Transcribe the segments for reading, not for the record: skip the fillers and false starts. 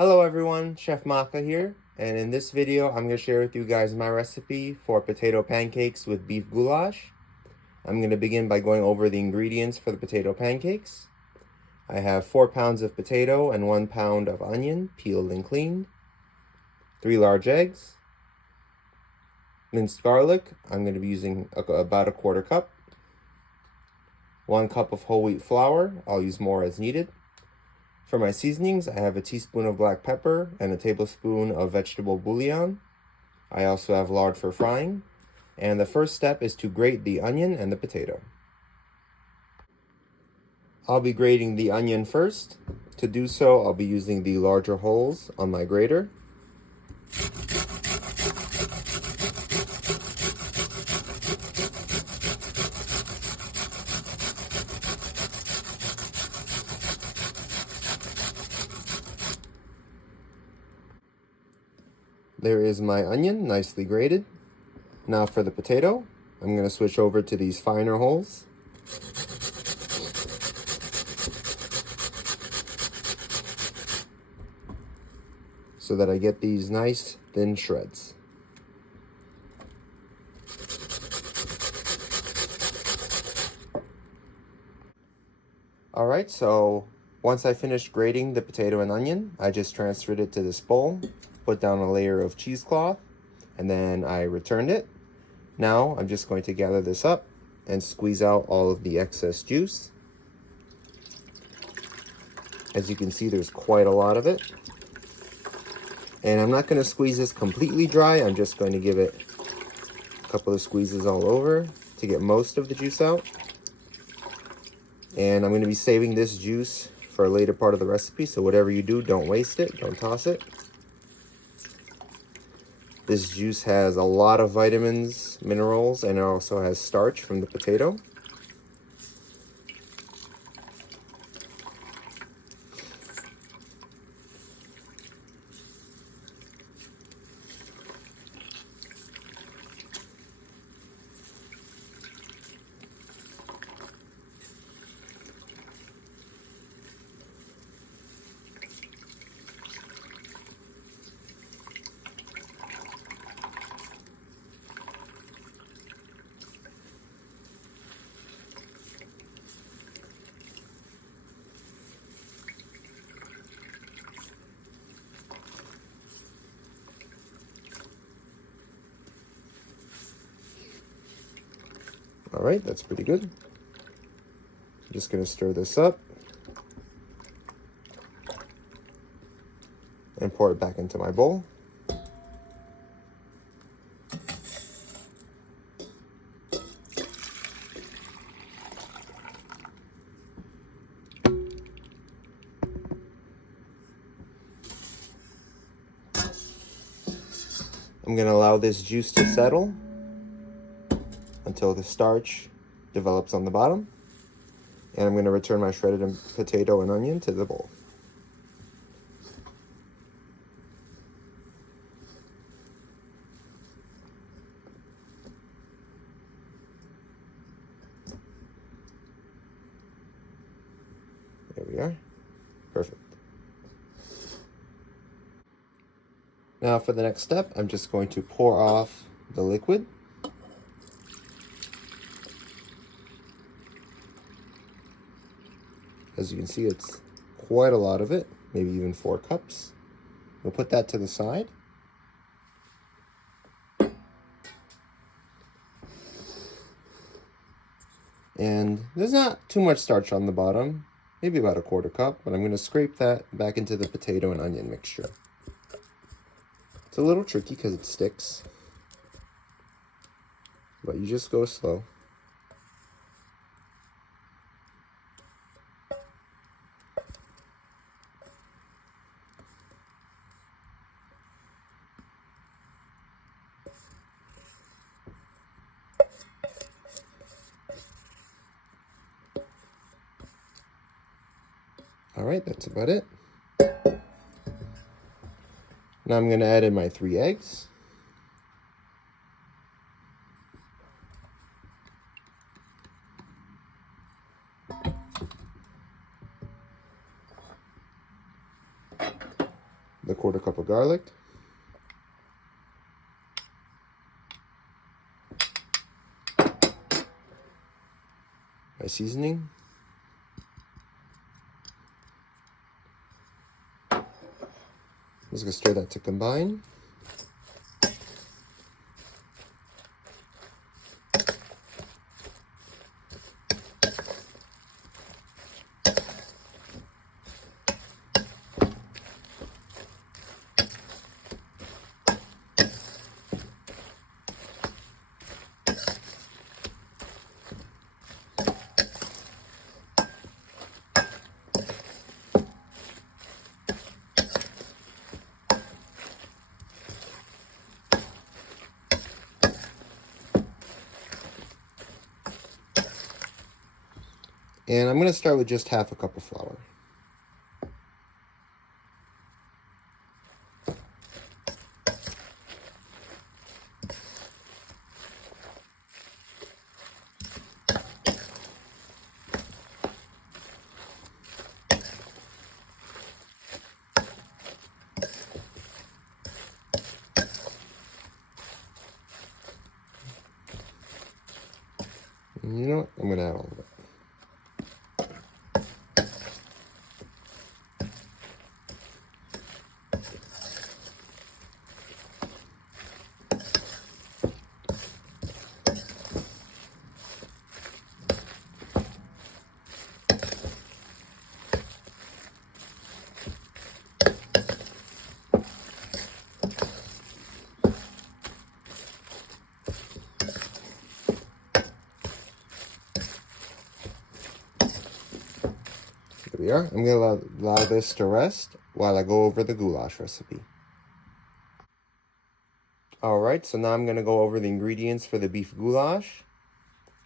Hello everyone, Chef Maka here, and in this video I'm going to share with you guys my recipe for potato pancakes with beef goulash. I'm going to begin by going over the ingredients for the potato pancakes. I have 4 pounds of potato and 1 pound of onion, peeled and cleaned, 3 large eggs, minced garlic, I'm going to be using about a quarter cup, 1 cup of whole wheat flour, I'll use more as needed. For my seasonings, I have a teaspoon of black pepper and a tablespoon of vegetable bouillon. I also have lard for frying. And the first step is to grate the onion and the potato. I'll be grating the onion first. To do so, I'll be using the larger holes on my grater. There is my onion, nicely grated. Now for the potato, I'm going to switch over to these finer holes. So that I get these nice thin shreds. Alright, so once I finished grating the potato and onion, I just transferred it to this bowl, put down a layer of cheesecloth, and then I returned it. Now I'm just going to gather this up and squeeze out all of the excess juice. As you can see, there's quite a lot of it. And I'm not going to squeeze this completely dry, I'm just going to give it a couple of squeezes all over to get most of the juice out. And I'm going to be saving this juice for a later part of the recipe, so whatever you do, don't waste it, don't toss it. This juice has a lot of vitamins, minerals, and it also has starch from the potato. All right, that's pretty good. I'm just going to stir this up and pour it back into my bowl. I'm going to allow this juice to settle until the starch develops on the bottom. And I'm going to return my shredded potato and onion to the bowl. There we are. Perfect. Now for the next step, I'm just going to pour off the liquid. As you can see, it's quite a lot of it, maybe even 4 cups. We'll put that to the side. And there's not too much starch on the bottom, maybe about a quarter cup, but I'm going to scrape that back into the potato and onion mixture. It's a little tricky because it sticks, but you just go slow. All right, that's about it. Now I'm going to add in my 3 eggs. the quarter cup of garlic. My seasoning. I'm just gonna stir that to combine. And I'm going to start with just half a cup of flour. And you know what? I'm going to add all of it. Here we are. I'm going to allow this to rest while I go over the goulash recipe. Alright, so now I'm going to go over the ingredients for the beef goulash.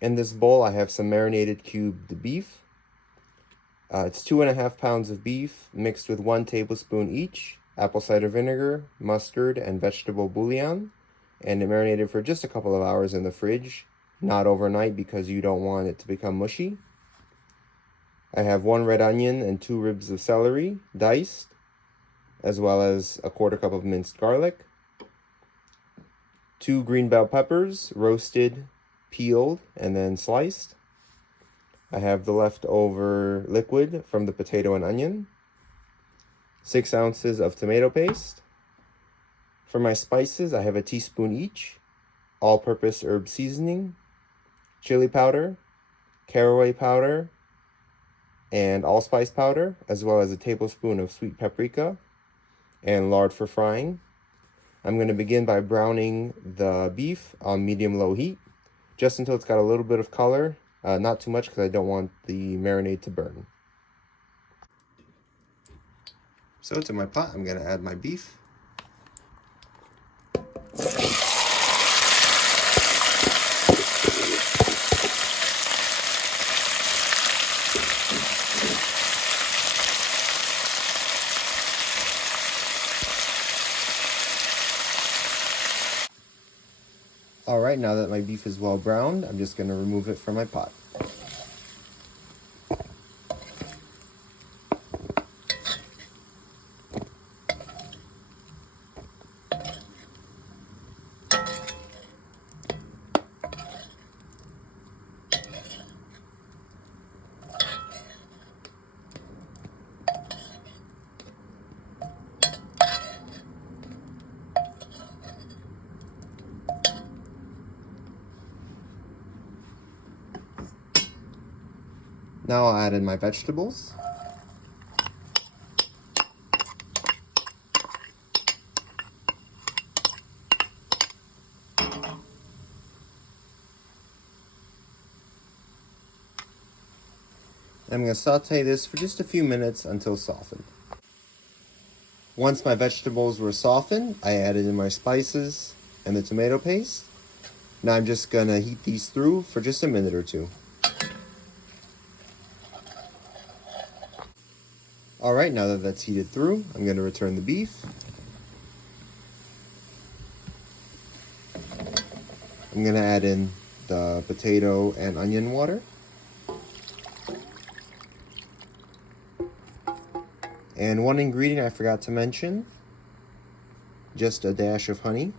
In this bowl I have some marinated cubed beef. It's 2.5 pounds of beef mixed with 1 tablespoon each, apple cider vinegar, mustard, and vegetable bouillon. And it marinated for just a couple of hours in the fridge, not overnight because you don't want it to become mushy. I have 1 red onion and 2 ribs of celery, diced, as well as a quarter cup of minced garlic, 2 green bell peppers, roasted, peeled, and then sliced. I have the leftover liquid from the potato and onion, 6 ounces of tomato paste. For my spices, I have a teaspoon each, all-purpose herb seasoning, chili powder, caraway powder, and allspice powder, as well as a tablespoon of sweet paprika and lard for frying. I'm going to begin by browning the beef on medium-low heat, just until it's got a little bit of color, not too much because I don't want the marinade to burn. So to my pot, I'm going to add my beef. Alright, now that my beef is well browned, I'm just going to remove it from my pot. Now I'll add in my vegetables. I'm going to saute this for just a few minutes until softened. Once my vegetables were softened, I added in my spices and the tomato paste. Now I'm just going to heat these through for just a minute or two. Alright, now that that's heated through, I'm going to return the beef. I'm going to add in the potato and onion water. And one ingredient I forgot to mention just a dash of honey.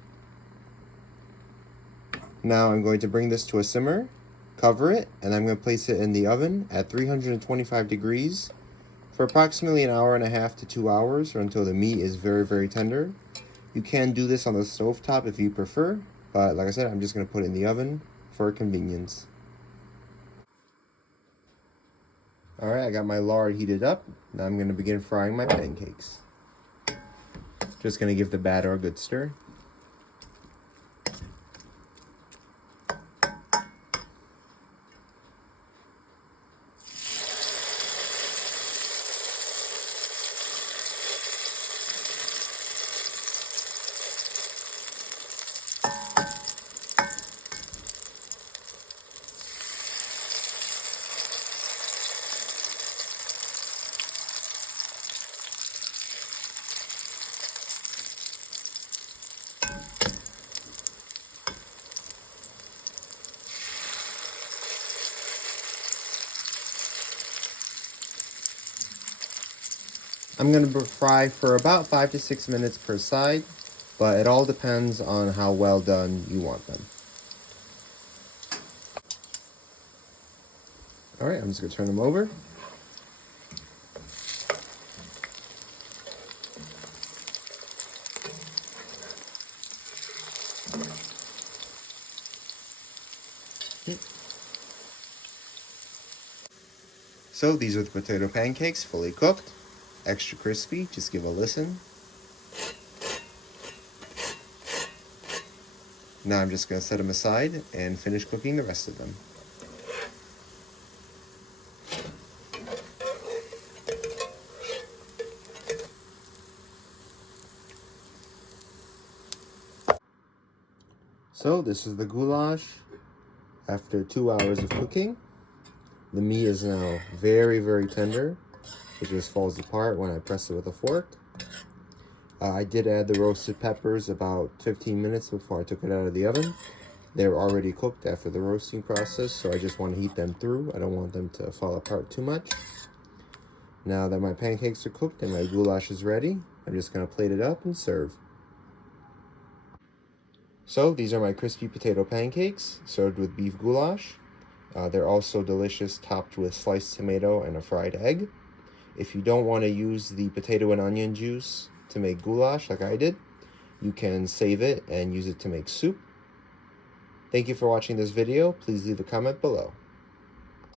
Now I'm going to bring this to a simmer, cover it, and I'm going to place it in the oven at 325 degrees for approximately an hour and a half to 2 hours, or until the meat is very, very tender. You can do this on the stovetop if you prefer, but like I said, I'm just going to put it in the oven for convenience. Alright, I got my lard heated up. Now I'm going to begin frying my pancakes. Just going to give the batter a good stir. I'm going to fry for about 5 to 6 minutes per side, but it all depends on how well done you want them. Alright, I'm just going to turn them over. So these are the potato pancakes, fully cooked, extra crispy. Just give a listen. Now I'm just going to set them aside and finish cooking the rest of them. So this is the goulash after 2 hours of cooking. The meat is now very, very tender. It just falls apart when I press it with a fork. I did add the roasted peppers about 15 minutes before I took it out of the oven. They're already cooked after the roasting process, so I just want to heat them through. I don't want them to fall apart too much. Now that my pancakes are cooked and my goulash is ready, I'm just going to plate it up and serve. So these are my crispy potato pancakes served with beef goulash. They're also delicious, topped with sliced tomato and a fried egg. If you don't want to use the potato and onion juice to make goulash like I did, you can save it and use it to make soup. Thank you for watching this video. Please leave a comment below.